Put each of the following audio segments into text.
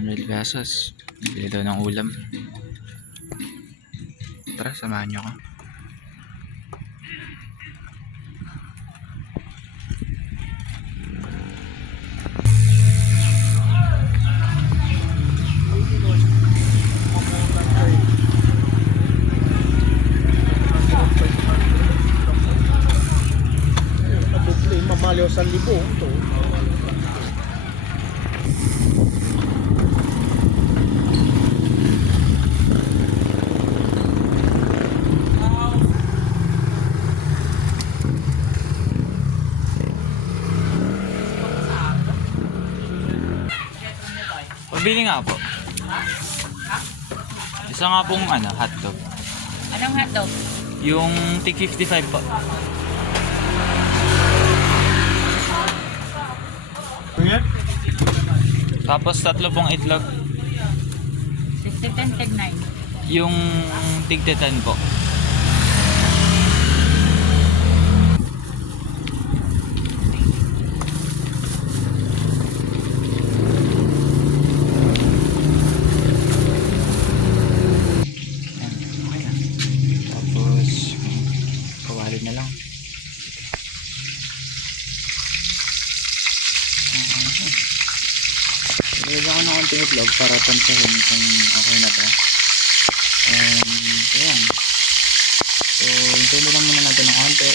100 pesos. Bili daw ng ulam. Tara, samahan nyo ako. Mamaliw sa libo ito. Pabili nga po. Isa nga pong hotdog. Anong hotdog? Yung tig 55 po. Tapos 3 pong itlog. 60, 10, tag 9. Yung tig 10 po. Tapos kawali na lang. Ilagyan ko ng konting itlog para tansahin kung okay na to. And ayan. So hintayin na lang muna natin ng konti.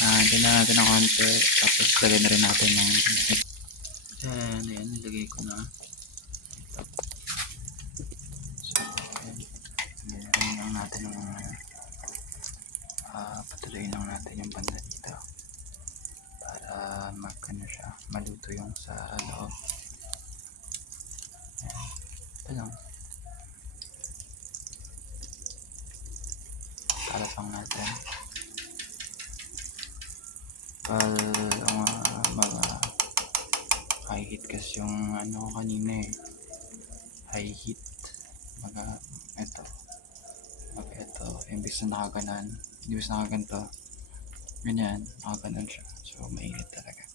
Hintayin na natin ng konti. Tapos lagay na rin natin ng ayan, nilagay ko na ito. So ayan, lagyan lang natin ng patuloyin lang natin yung banda dito para siya, maluto yung sa loob. Ayan. Ito lang. Kalapang natin. Mga high heat kasi yung kanina high heat. Ito. Imbis na nakaganto. Ganyan, nakaganon siya. So, mainit talaga.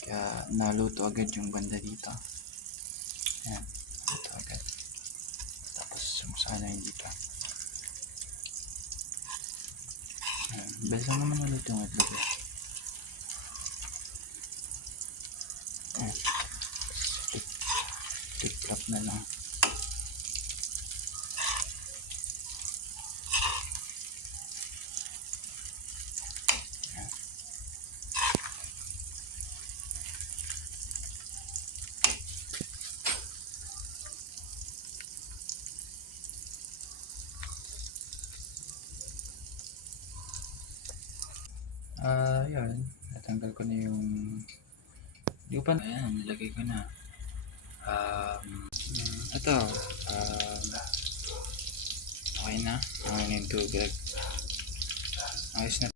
Kaya, naluto agad yung banda dito. Ayan, naluto agad. Tapos, sumusana yung dito. Ayan, best lang naman naluto yung itlog. Ayan. Flip-flop na lang. Yan. Natanggal ko na yung ayan, nilagay ko na. Ito. Okay na. Okay na yung tubig. Ayos na.